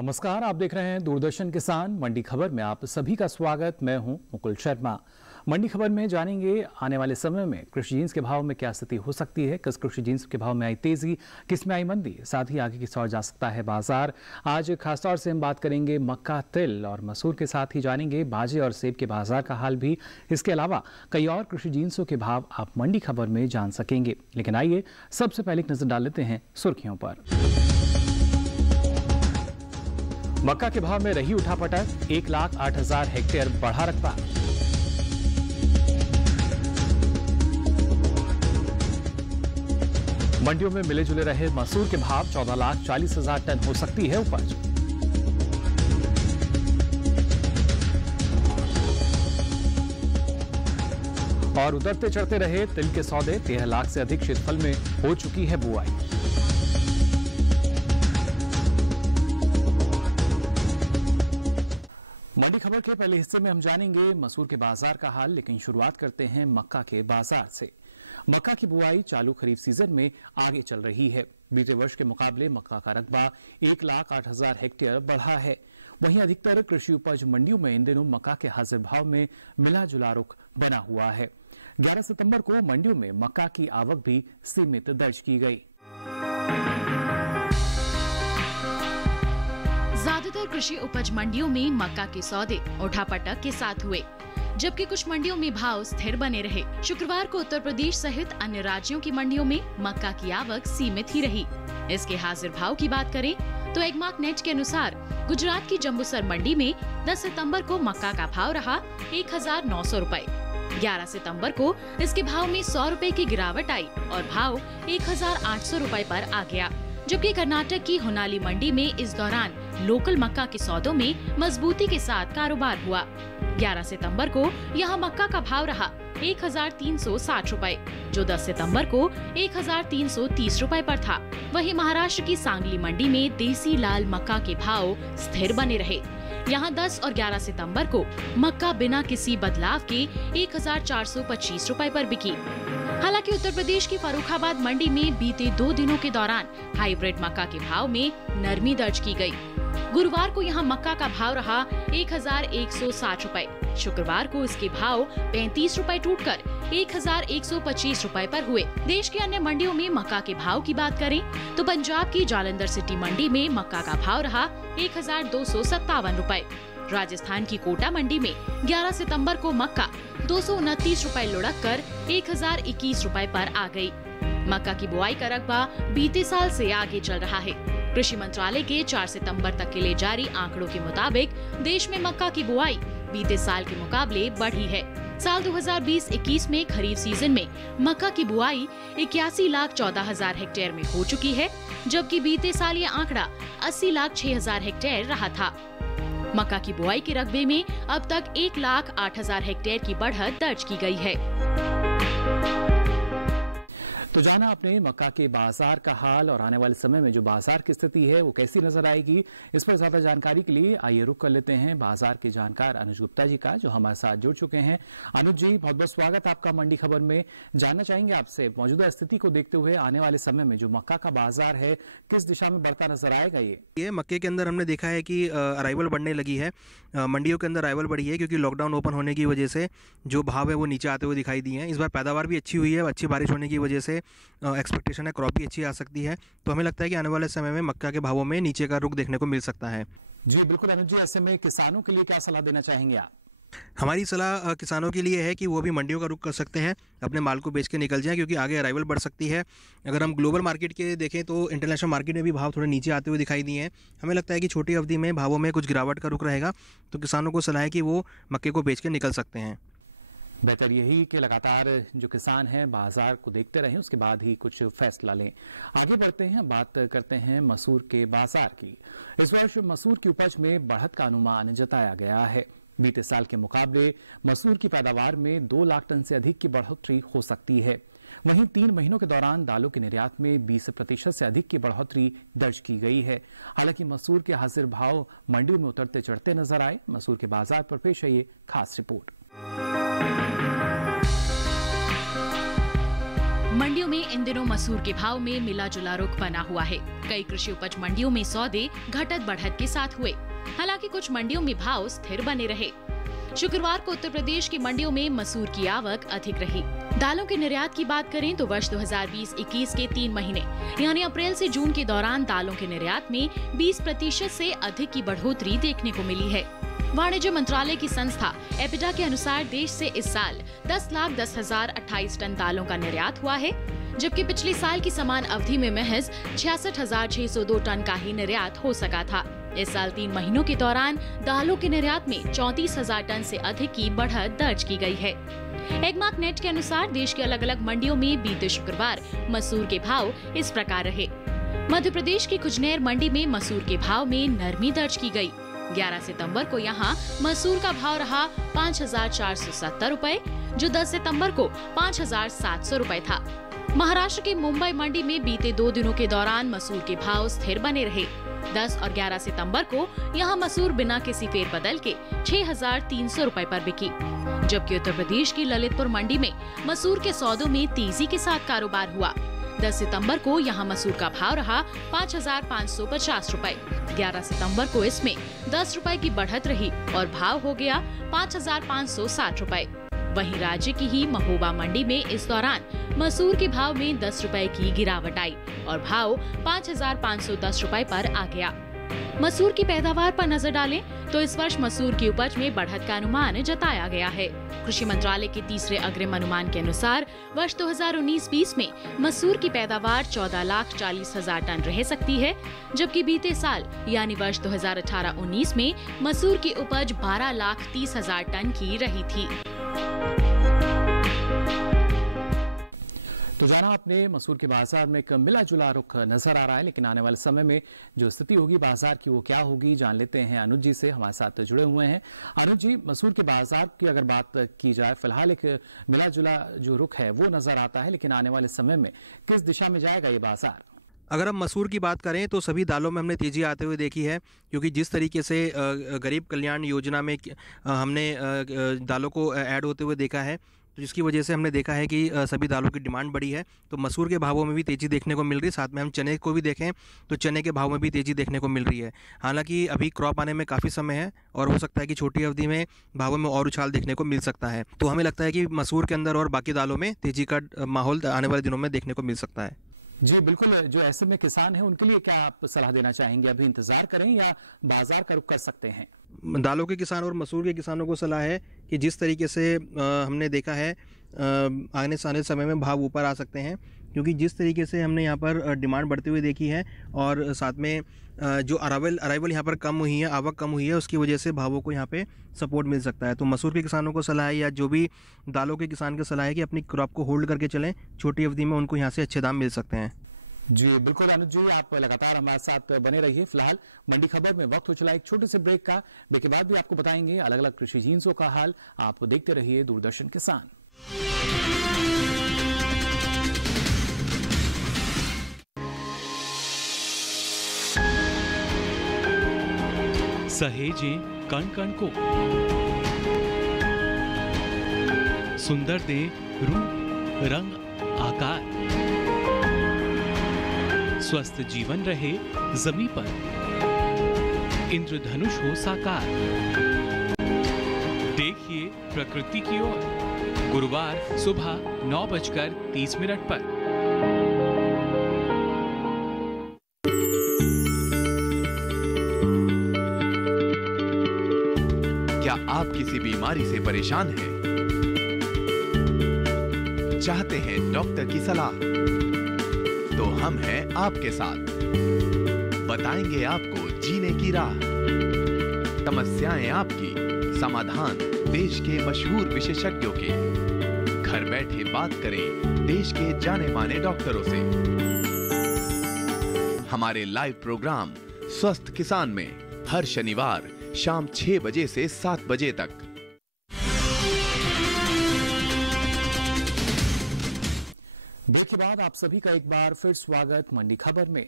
नमस्कार, आप देख रहे हैं दूरदर्शन किसान मंडी खबर में आप सभी का स्वागत। मैं हूं मुकुल शर्मा। मंडी खबर में जानेंगे आने वाले समय में कृषि जींस के भाव में क्या स्थिति हो सकती है, किस कृषि जींस के भाव में आई तेजी, किस में आई मंदी, साथ ही आगे किस ओर जा सकता है बाजार। आज खासतौर से हम बात करेंगे मक्का, तिल और मसूर के साथ ही जानेंगे बाजे और सेब के बाजार का हाल भी। इसके अलावा कई और कृषि जींसों के भाव आप मंडी खबर में जान सकेंगे। लेकिन आइए सबसे पहले एक नजर डाल लेते हैं सुर्खियों पर। मक्का के भाव में रही उठापटक, 1,08,000 हेक्टेयर बढ़ा रकबा। मंडियों में मिले जुले रहे मसूर के भाव, 14,40,000 टन हो सकती है उपज। और उतरते चढ़ते रहे तिल के सौदे, 13 लाख से अधिक क्षेत्रफल में हो चुकी है बुआई। मंडी खबर के पहले हिस्से में हम जानेंगे मसूर के बाजार का हाल, लेकिन शुरुआत करते हैं मक्का के बाजार से। मक्का की बुआई चालू खरीफ सीजन में आगे चल रही है। बीते वर्ष के मुकाबले मक्का का रकबा 1,08,000 हेक्टेयर बढ़ा है। वहीं अधिकतर कृषि उपज मंडियों में इन दिनों मक्का के हाजिर भाव में मिला जुला रुख बना हुआ है। 11 सितंबर को मंडियों में मक्का की आवक भी सीमित दर्ज की गई। ज्यादातर कृषि उपज मंडियों में मक्का के सौदे उठापटक के साथ हुए, जबकि कुछ मंडियों में भाव स्थिर बने रहे। शुक्रवार को उत्तर प्रदेश सहित अन्य राज्यों की मंडियों में मक्का की आवक सीमित ही रही। इसके हाजिर भाव की बात करें तो एगमार्क नेट के अनुसार गुजरात की जम्बूसर मंडी में 10 सितंबर को मक्का का भाव रहा 1,900 रुपए। 11 सितंबर को इसके भाव में 100 रुपए की गिरावट आई और भाव 1,800 रुपए पर आ गया। जबकि कर्नाटक की होनाली मंडी में इस दौरान लोकल मक्का के सौदों में मजबूती के साथ कारोबार हुआ। 11 सितंबर को यहां मक्का का भाव रहा 1,360 रुपए, जो 10 सितंबर को 1,330 रुपए पर था। वहीं महाराष्ट्र की सांगली मंडी में देसी लाल मक्का के भाव स्थिर बने रहे। यहां 10 और 11 सितंबर को मक्का बिना किसी बदलाव के 1,425 रुपए पर बिकी। हालांकि उत्तर प्रदेश की फर्रुखाबाद मंडी में बीते 2 दिनों के दौरान हाइब्रिड मक्का के भाव में नरमी दर्ज की गई। गुरुवार को यहां मक्का का भाव रहा 1,160 रुपए। शुक्रवार को इसके भाव 35 रुपए टूटकर 1,125 रुपए पर हुए। देश की अन्य मंडियों में मक्का के भाव की बात करें तो पंजाब की जालंधर सिटी मंडी में मक्का का भाव रहा 1,257 रुपए। राजस्थान की कोटा मंडी में 11 सितंबर को मक्का 229 रुपए लुढ़क कर 1,021 रुपए पर आ गई। मक्का की बुआई का रकबा बीते साल से आगे चल रहा है। कृषि मंत्रालय के 4 सितंबर तक के लिए जारी आंकड़ों के मुताबिक देश में मक्का की बुआई बीते साल के मुकाबले बढ़ी है। साल 2020-21 में खरीफ सीजन में मक्का की बुआई 81,14,000 हेक्टेयर में हो चुकी है, जबकि बीते साल ये आंकड़ा 80,06,000 हेक्टेयर रहा था। मक्का की बुआई के रकबे में अब तक 1,08,000 हेक्टेयर की बढ़त दर्ज की गई है। तो जाना आपने मक्का के बाजार का हाल, और आने वाले समय में जो बाजार की स्थिति है वो कैसी नजर आएगी, इस पर ज्यादा जानकारी के लिए आइए रुक कर लेते हैं बाजार के जानकार अनुज गुप्ता जी का, जो हमारे साथ जुड़ चुके हैं। अनुज जी, बहुत बहुत स्वागत आपका मंडी खबर में। जानना चाहेंगे आपसे मौजूदा स्थिति को देखते हुए आने वाले समय में जो मक्का का बाजार है किस दिशा में बढ़ता नजर आएगा। ये मक्के के अंदर हमने देखा है कि अराइवल बढ़ने लगी है, मंडियों के अंदर अराइवल बढ़ी है, क्योंकि लॉकडाउन ओपन होने की वजह से जो भाव है वो नीचे आते हुए दिखाई दिए हैं। इस बार पैदावार भी अच्छी हुई है, अच्छी बारिश होने की वजह से एक्सपेक्टेशन है क्रॉप भी अच्छी आ सकती है। तो हमें लगता है कि आने वाले समय में मक्का के भावों में नीचे का रुख देखने को मिल सकता है। जी बिल्कुल अनुज जी, ऐसे में किसानों के लिए क्या सलाह देना चाहेंगे आप? हमारी सलाह किसानों के लिए है कि वो भी मंडियों का रुख कर सकते हैं, अपने माल को बेच के निकल जाएं, क्योंकि आगे अराइवल बढ़ सकती है। अगर हम ग्लोबल मार्केट के देखें तो इंटरनेशनल मार्केट में भी भाव थोड़े नीचे आते हुए दिखाई दिए हैं। हमें लगता है कि छोटी अवधि में भावों में कुछ गिरावट का रुख रहेगा, तो किसानों को सलाह है कि वो मक्के को बेच के निकल सकते हैं। बेहतर यही कि लगातार जो किसान हैं बाजार को देखते रहें, उसके बाद ही कुछ फैसला लें। आगे बढ़ते हैं, बात करते हैं मसूर के बाजार की। इस वर्ष मसूर की उपज में बढ़त का अनुमान जताया गया है। बीते साल के मुकाबले मसूर की पैदावार में 2 लाख टन से अधिक की बढ़ोतरी हो सकती है। वहीं 3 महीनों के दौरान दालों के निर्यात में 20% से अधिक की बढ़ोतरी दर्ज की गई है। हालांकि मसूर के हाजिर भाव मंडियों में उतरते चढ़ते नजर आए। मसूर के बाजार पर पेश है ये खास रिपोर्ट। मंडियों में इन दिनों मसूर के भाव में मिला जुला रुख बना हुआ है। कई कृषि उपज मंडियों में सौदे घटत बढ़त के साथ हुए, हालांकि कुछ मंडियों में भाव स्थिर बने रहे। शुक्रवार को उत्तर प्रदेश की मंडियों में मसूर की आवक अधिक रही। दालों के निर्यात की बात करें तो वर्ष 2020-21 के 3 महीने यानी अप्रैल से जून के दौरान दालों के निर्यात में 20% से अधिक की बढ़ोतरी देखने को मिली है। वाणिज्य मंत्रालय की संस्था एपिडा के अनुसार देश से इस साल 10,10,028 टन दालों का निर्यात हुआ है, जबकि पिछले साल की समान अवधि में महज 66,602 टन का ही निर्यात हो सका था। इस साल 3 महीनों के दौरान दालों के निर्यात में 34,000 टन से अधिक की बढ़त दर्ज की गई है। एगमार्क नेट के अनुसार देश के अलग अलग मंडियों में बीते शुक्रवार मसूर के भाव इस प्रकार रहे। मध्य प्रदेश की कुजनेर मंडी में मसूर के भाव में नरमी दर्ज की गई। 11 सितंबर को यहां मसूर का भाव रहा 5,470 रुपए, जो 10 सितंबर को 5,700 रुपए था। महाराष्ट्र की मुंबई मंडी में बीते 2 दिनों के दौरान मसूर के भाव स्थिर बने रहे। 10 और 11 सितंबर को यहां मसूर बिना किसी फेरबदल के 6,300 रुपए पर बिकी, जबकि उत्तर प्रदेश की ललितपुर मंडी में मसूर के सौदों में तेजी के साथ कारोबार हुआ। 10 सितंबर को यहां मसूर का भाव रहा 5,550 रुपए। 11 सितंबर को इसमें 10 रुपए की बढ़त रही और भाव हो गया 5,560 रुपए। वहीं राज्य की ही महोबा मंडी में इस दौरान मसूर के भाव में 10 रुपए की गिरावट आई और भाव 5,510 रुपए पर आ गया। मसूर की पैदावार पर नजर डालें तो इस वर्ष मसूर की उपज में बढ़त का अनुमान जताया गया है। कृषि मंत्रालय के तीसरे अग्रिम अनुमान के अनुसार वर्ष 2019-20 में मसूर की पैदावार 14,40,000 टन रह सकती है, जबकि बीते साल यानी वर्ष 2018-19 में मसूर की उपज 12,30,000 टन की रही थी। तो जाना आपने मसूर के बाजार में एक मिला जुला रुख नजर आ रहा है, लेकिन आने वाले समय में जो स्थिति होगी बाजार की वो क्या होगी, जान लेते हैं अनुज जी से, हमारे साथ जुड़े हुए हैं। अनुज जी, मसूर के बाजार की अगर बात की जाए, फिलहाल एक मिला जुला जो रुख है वो नजर आता है, लेकिन आने वाले समय में किस दिशा में जाएगा ये बाजार? अगर हम मसूर की बात करें तो सभी दालों में हमने तेज़ी आते हुए देखी है, क्योंकि जिस तरीके से गरीब कल्याण योजना में हमने दालों को ऐड होते हुए देखा है, तो जिसकी वजह से हमने देखा है कि सभी दालों की डिमांड बढ़ी है। तो मसूर के भावों में भी तेज़ी देखने को मिल रही है। साथ में हम चने को भी देखें तो चने के भाव में भी तेज़ी देखने को मिल रही है। हालांकि अभी क्रॉप आने में काफ़ी समय है और हो सकता है कि छोटी अवधि में भावों में और उछाल देखने को मिल सकता है। तो हमें लगता है कि मसूर के अंदर और बाकी दालों में तेज़ी का माहौल आने वाले दिनों में देखने को मिल सकता है। जी बिल्कुल, जो ऐसे में किसान हैं उनके लिए क्या आप सलाह देना चाहेंगे? अभी इंतजार करें या बाजार का रुख कर सकते हैं? दालों के किसान और मसूर के किसानों को सलाह है कि जिस तरीके से हमने देखा है आने वाले समय में भाव ऊपर आ सकते हैं, क्योंकि जिस तरीके से हमने यहाँ पर डिमांड बढ़ती हुई देखी है और साथ में जो अराइवल यहाँ पर कम हुई है, आवक कम हुई है, उसकी वजह से भावों को यहाँ पे सपोर्ट मिल सकता है। तो मसूर के किसानों को सलाह है या जो भी दालों के किसान की सलाह है कि अपनी क्रॉप को होल्ड करके चलें, छोटी अवधि में उनको यहाँ से अच्छे दाम मिल सकते हैं। जी बिल्कुल अनुज जी, आप लगातार हमारे साथ बने रहिए। फिलहाल मंडी खबर में वक्त हो चला एक छोटे से ब्रेक का। ब्रेक के बाद भी आपको बताएंगे अलग अलग कृषि जिन्सों का हाल। आप देखते रहिए दूरदर्शन किसान। सहेजे कण कण को, सुंदर दे रूप रंग आकार, स्वस्थ जीवन रहे जमीन पर, इंद्रधनुष हो साकार। देखिए प्रकृति की ओर, गुरुवार सुबह 9:30 पर। क्या आप किसी बीमारी से परेशान हैं? चाहते हैं डॉक्टर की सलाह? तो हम हैं आपके साथ, बताएंगे आपको जीने की राह। समस्याएं आपकी, समाधान देश के मशहूर विशेषज्ञों के। घर बैठे बात करें देश के जाने माने डॉक्टरों से। हमारे लाइव प्रोग्राम स्वस्थ किसान में हर शनिवार शाम 6 बजे से 7 बजे तक। ब्रेक के बाद आप सभी का एक बार फिर स्वागत मंडी खबर में।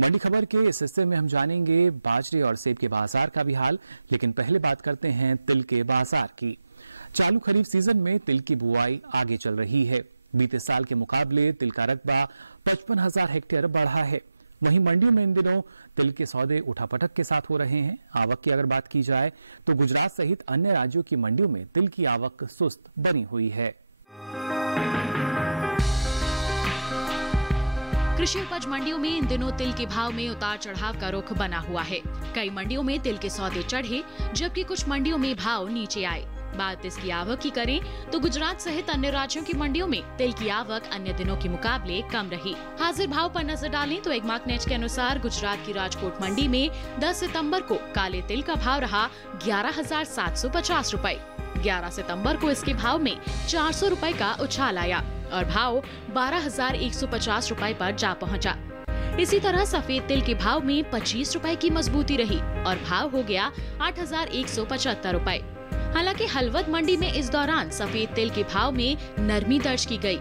मंडी खबर के इस हिस्से में हम जानेंगे बाजरे और सेब के बाजार का भी हाल, लेकिन पहले बात करते हैं तिल के बाजार की। चालू खरीफ सीजन में तिल की बुआई आगे चल रही है। बीते साल के मुकाबले तिल का रकबा 55,000 हेक्टेयर बढ़ा है। वहीं मंडियों में इन दिनों तिल के सौदे उठापटक के साथ हो रहे हैं। आवक की अगर बात की जाए तो गुजरात सहित अन्य राज्यों की मंडियों में तिल की आवक सुस्त बनी हुई है। कृषि उपज मंडियों में इन दिनों तिल के भाव में उतार चढ़ाव का रुख बना हुआ है। कई मंडियों में तिल के सौदे चढ़े, जबकि कुछ मंडियों में भाव नीचे आए। बात इसकी आवक की करें तो गुजरात सहित अन्य राज्यों की मंडियों में तिल की आवक अन्य दिनों के मुकाबले कम रही। हाजिर भाव पर नजर डालें तो एगमार्क नेट के अनुसार गुजरात की राजकोट मंडी में 10 सितंबर को काले तिल का भाव रहा 11,750 रुपए। 11 सितंबर को इसके भाव में 400 रुपए का उछाल आया और भाव 12,150 रुपए पर जा पहुंचा। इसी तरह सफेद तिल के भाव में 25 रुपए की मजबूती रही और भाव हो गया 8,175 रुपए। हालांकि हलवद मंडी में इस दौरान सफेद तिल के भाव में नरमी दर्ज की गई।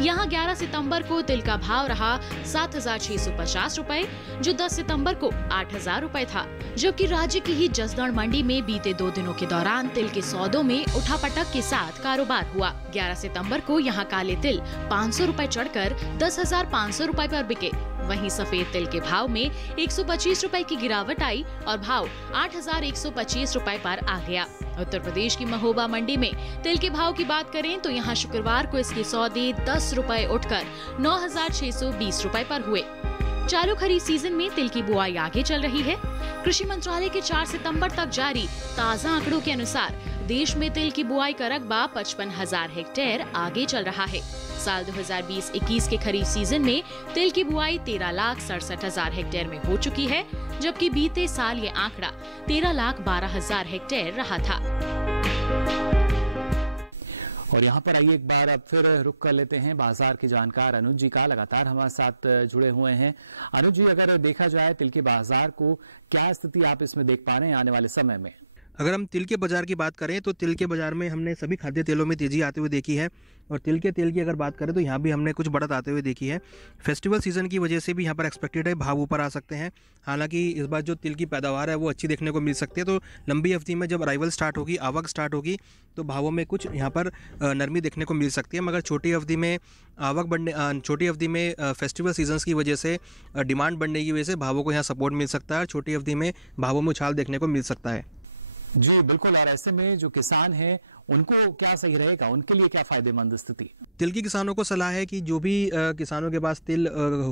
यहां 11 सितंबर को तिल का भाव रहा 7,650 रुपए, जो 10 सितंबर को 8,000 रुपए था। जबकि राज्य की ही जसदण मंडी में बीते 2 दिनों के दौरान तिल के सौदों में उठापटक के साथ कारोबार हुआ। 11 सितंबर को यहां काले तिल 500 रुपए चढ़कर 10,500 रुपए पर बिके। वहीं सफेद तिल के भाव में 125 रुपए की गिरावट आई और भाव 8,125 रुपए पर आ गया। उत्तर प्रदेश की महोबा मंडी में तिल के भाव की बात करें तो यहां शुक्रवार को इसके सौदे 10 रुपए उठकर 9,620 रुपए पर हुए। चालू खरीफ सीजन में तिल की बुआई आगे चल रही है। कृषि मंत्रालय के 4 सितंबर तक जारी ताज़ा आंकड़ों के अनुसार देश में तिल की बुआई का रकबा 55,000 हेक्टेयर आगे चल रहा है। साल 2020-21 के खरीफ सीजन में तिल की बुआई 13,67,000 हेक्टेयर में हो चुकी है, जबकि बीते साल ये आंकड़ा 13,12,000 हेक्टेयर रहा था। और यहाँ पर आइए एक बार अब फिर रुक कर लेते हैं बाजार के जानकार अनुज जी का, लगातार हमारे साथ जुड़े हुए हैं। अनुज जी, अगर देखा जाए तिल के बाजार को, क्या स्थिति आप इसमें देख पा रहे हैं आने वाले समय में? अगर हम तिल के बाजार की बात करें तो तिल के बाजार में हमने सभी खाद्य तेलों में तेजी आते हुए देखी है और तिल के तेल की अगर बात करें तो यहाँ भी हमने कुछ बढ़त आते हुए देखी है। फेस्टिवल सीजन की वजह से भी यहाँ पर एक्सपेक्टेड है भाव ऊपर आ सकते हैं। हालांकि इस बार जो तिल की पैदावार है वो अच्छी देखने को मिल सकती है, तो लंबी अवधि में जब अराइवल स्टार्ट होगी, आवक स्टार्ट होगी, तो भावों में कुछ यहाँ पर नरमी देखने को मिल सकती है। मगर छोटी अवधि में आवक बढ़ने, छोटी अवधि में फेस्टिवल सीजन्स की वजह से डिमांड बढ़ने की वजह से भावों को यहाँ सपोर्ट मिल सकता है। छोटी अवधि में भावों में उछाल देखने को मिल सकता है। जी बिल्कुल। और ऐसे में जो किसान हैं उनको क्या सही रहेगा, उनके लिए क्या फायदेमंद स्थिति? तिल के किसानों को सलाह है कि जो भी किसानों के पास तिल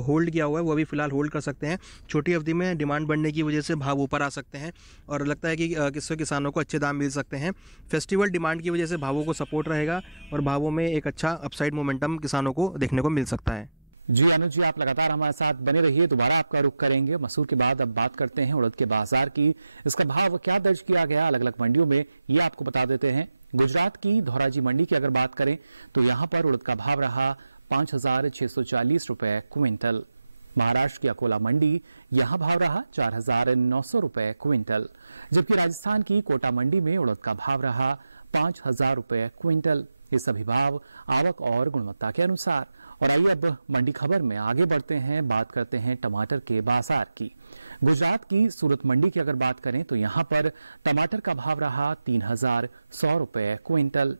होल्ड किया हुआ है वो अभी फिलहाल होल्ड कर सकते हैं। छोटी अवधि में डिमांड बढ़ने की वजह से भाव ऊपर आ सकते हैं और लगता है कि किससे किसानों को अच्छे दाम मिल सकते हैं। फेस्टिवल डिमांड की वजह से भावों को सपोर्ट रहेगा और भावों में एक अच्छा अपसाइड मोमेंटम किसानों को देखने को मिल सकता है। जी अनुज जी, आप लगातार हमारे साथ बने रहिए, दोबारा आपका रुख करेंगे मसूर के बाद। अब बात करते हैं उड़द के बाजार की। इसका भाव क्या दर्ज किया गया अलग अलग मंडियों में, ये आपको बता देते हैं। गुजरात की धौराजी मंडी की अगर बात करें तो यहाँ पर उड़द का भाव रहा 5,640 रुपए क्विंटल। महाराष्ट्र की अकोला मंडी, यहाँ भाव रहा 4,900 रुपए क्विंटल। जबकि राजस्थान की कोटा मंडी में उड़द का भाव रहा 5,000 रुपए क्विंटल। ये सभी भाव आवक और गुणवत्ता के अनुसार। और आइए अब मंडी खबर में आगे बढ़ते हैं, बात करते हैं टमाटर के बाजार की। गुजरात की सूरत मंडी की अगर बात करें तो यहाँ पर टमाटर का भाव रहा 3,100 रुपए क्विंटल।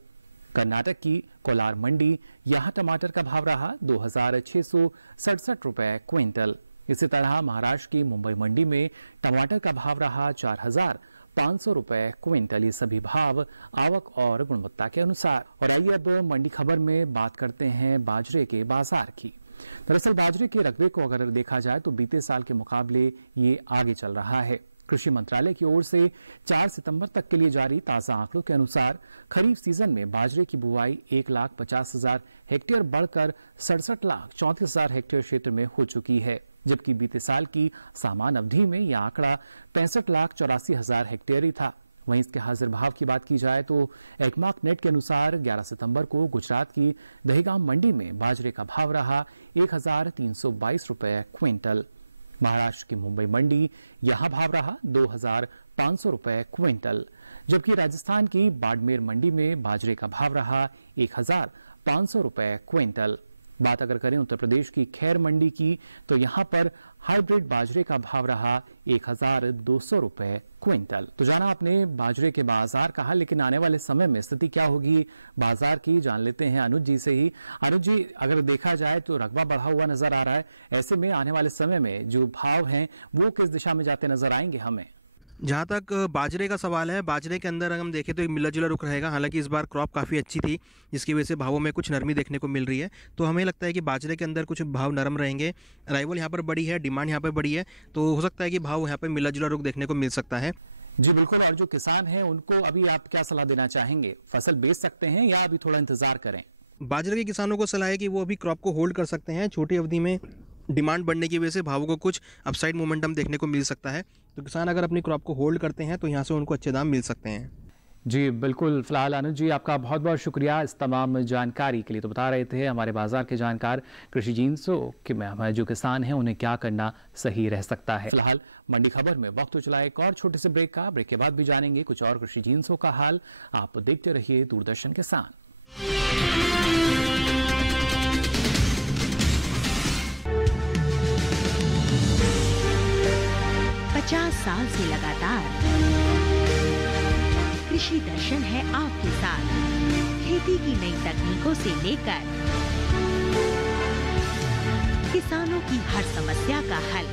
कर्नाटक की कोलार मंडी, यहाँ टमाटर का भाव रहा 2,667 रुपए क्विंटल। इसी तरह महाराष्ट्र की मुंबई मंडी में टमाटर का भाव रहा 4,500 रुपए क्विंटल। ये सभी भाव आवक और गुणवत्ता के अनुसार। और आइए अब मंडी खबर में बात करते हैं बाजरे के बाजार की। दरअसल बाजरे के रकबे को अगर देखा जाए तो बीते साल के मुकाबले ये आगे चल रहा है। कृषि मंत्रालय की ओर से 4 सितंबर तक के लिए जारी ताजा आंकड़ों के अनुसार खरीफ सीजन में बाजरे की बुआई 1,50,000 हेक्टेयर बढ़कर 67,34,000 हेक्टेयर क्षेत्र में हो चुकी है। जबकि बीते साल की समान अवधि में यह आंकड़ा 65,84,000 हेक्टेयर ही था। वहीं इसके हाजिर भाव की बात की जाए तो एगमार्क नेट के अनुसार 11 सितंबर को गुजरात की दहीगाम मंडी में बाजरे का भाव रहा 1,322 रुपए क्विंटल। महाराष्ट्र की मुंबई मंडी, यहां भाव रहा 2,500 रुपए क्विंटल। जबकि राजस्थान की बाड़मेर मंडी में बाजरे का भाव रहा 1,500 रुपए क्विंटल। बात अगर करें उत्तर प्रदेश की खैर मंडी की तो यहां पर हाइब्रिड बाजरे का भाव रहा 1,200 रुपए क्विंटल। तो जाना आपने बाजरे के बाजार का हाल, लेकिन आने वाले समय में स्थिति क्या होगी बाजार की, जान लेते हैं अनुज जी से ही। अनुज जी, अगर देखा जाए तो रकबा बढ़ा हुआ नजर आ रहा है, ऐसे में आने वाले समय में जो भाव हैं वो किस दिशा में जाते नजर आएंगे हमें? जहाँ तक बाजरे का सवाल है, बाजरे के अंदर अगर हम देखें तो एक मिला जुला रुख रहेगा। हालांकि इस बार क्रॉप काफ़ी अच्छी थी, जिसकी वजह से भावों में कुछ नरमी देखने को मिल रही है। तो हमें लगता है कि बाजरे के अंदर कुछ भाव नरम रहेंगे। अराइवल यहाँ पर बड़ी है, डिमांड यहाँ पर बड़ी है, तो हो सकता है कि भाव यहाँ पर मिला जुला रुख देखने को मिल सकता है। जी बिल्कुल। और जो किसान हैं उनको अभी आप क्या सलाह देना चाहेंगे? फसल बेच सकते हैं या अभी थोड़ा इंतजार करें? बाजरे के किसानों को सलाह है कि वो अभी क्रॉप को होल्ड कर सकते हैं। छोटी अवधि में डिमांड बढ़ने की वजह से भावों को कुछ अपसाइड मोमेंटम देखने को मिल सकता है। तो किसान अगर अपनी क्रॉप को होल्ड करते हैं तो यहाँ से उनको अच्छे दाम मिल सकते हैं। जी बिल्कुल। फिलहाल अनुज जी, आपका बहुत बहुत शुक्रिया इस तमाम जानकारी के लिए। तो बता रहे थे हमारे बाजार के जानकार कृषि जिन्सों कि हमारे जो किसान हैं उन्हें क्या करना सही रह सकता है। फिलहाल मंडी खबर में वक्त हो चला एक और छोटे से ब्रेक का। ब्रेक के बाद भी जानेंगे कुछ और कृषि जिन्सों का हाल। आप देखते रहिए दूरदर्शन किसान। 50 साल से लगातार कृषि दर्शन है आपके साथ। खेती की नई तकनीकों से लेकर किसानों की हर समस्या का हल,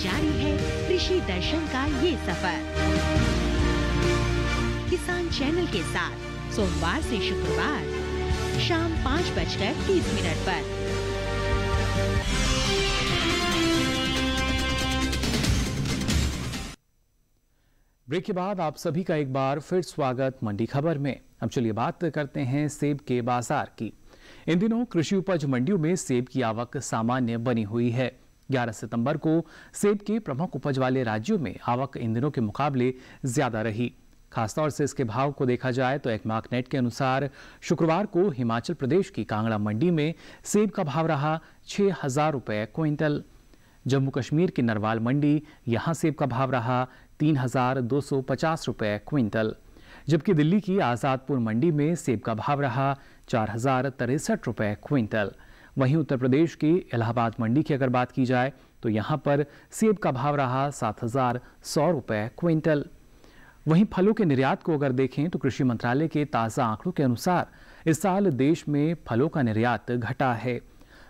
जारी है कृषि दर्शन का ये सफर। किसान चैनल के साथ सोमवार से शुक्रवार शाम 5:30 पर। ब्रेक के बाद आप सभी का एक बार फिर स्वागत मंडी खबर में। अब चलिए बात करते हैं सेब के बाजार की। इन दिनों कृषि उपज मंडियों में सेब की आवक सामान्य बनी हुई है। 11 सितंबर को सेब के प्रमुख उपज वाले राज्यों में आवक इन दिनों के मुकाबले ज्यादा रही। खासतौर से इसके भाव को देखा जाए तो एक मार्कनेट के अनुसार शुक्रवार को हिमाचल प्रदेश की कांगड़ा मंडी में सेब का भाव रहा 6,000 रुपए क्विंटल। जम्मू कश्मीर की नरवाल मंडी, यहां सेब का भाव रहा 3,250 रुपए क्विंटल। जबकि दिल्ली की आजादपुर मंडी में सेब का भाव रहा 4,063 रुपए क्विंटल। वहीं उत्तर प्रदेश की इलाहाबाद मंडी की अगर बात की जाए तो यहां पर सेब का भाव रहा 7,100 रुपए क्विंटल। वहीं फलों के निर्यात को अगर देखें तो कृषि मंत्रालय के ताज़ा आंकड़ों के अनुसार इस साल देश में फलों का निर्यात घटा है।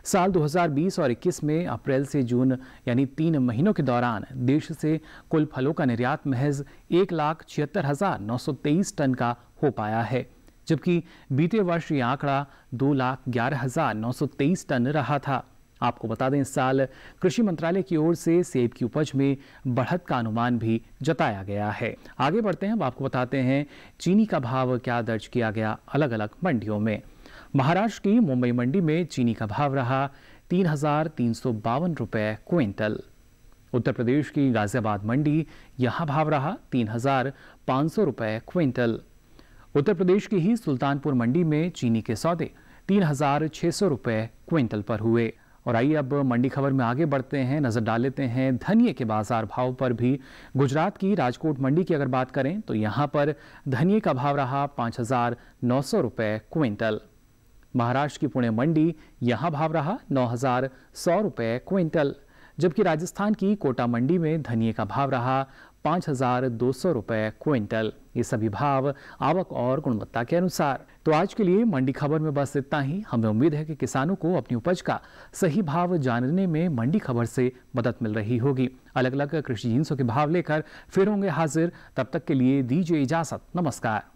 साल 2020 और 21 में अप्रैल से जून यानी 3 महीनों के दौरान देश से कुल फलों का निर्यात महज 1,76,923 टन का हो पाया है, जबकि बीते वर्ष ये आंकड़ा 2,11,923 टन रहा था। आपको बता दें इस साल कृषि मंत्रालय की ओर से सेब की उपज में बढ़त का अनुमान भी जताया गया है। आगे बढ़ते हैं, अब आपको बताते हैं चीनी का भाव क्या दर्ज किया गया अलग अलग मंडियों में। महाराष्ट्र की मुंबई मंडी में चीनी का भाव रहा 3,352 रुपए क्विंटल। उत्तर प्रदेश की गाजियाबाद मंडी, यहां भाव रहा 3,500 रुपए क्विंटल। उत्तर प्रदेश की ही सुल्तानपुर मंडी में चीनी के सौदे 3,600 रुपए क्विंटल पर हुए। और आइए अब मंडी खबर में आगे बढ़ते हैं, नजर डाल लेते हैं धनिये के बाजार भाव पर भी। गुजरात की राजकोट मंडी की अगर बात करें तो यहां पर धनिये का भाव रहा 5,900 रुपए क्विंटल। महाराष्ट्र की पुणे मंडी, यहां भाव रहा 9,100 रुपए क्विंटल। जबकि राजस्थान की कोटा मंडी में धनिये का भाव रहा 5,200 रुपए क्विंटल। ये सभी भाव आवक और गुणवत्ता के अनुसार। तो आज के लिए मंडी खबर में बस इतना ही। हमें उम्मीद है कि किसानों को अपनी उपज का सही भाव जानने में मंडी खबर से मदद मिल रही होगी। अलग अलग कृषि जिन्सों के भाव लेकर फिर होंगे हाजिर, तब तक के लिए दीजिए इजाजत। नमस्कार।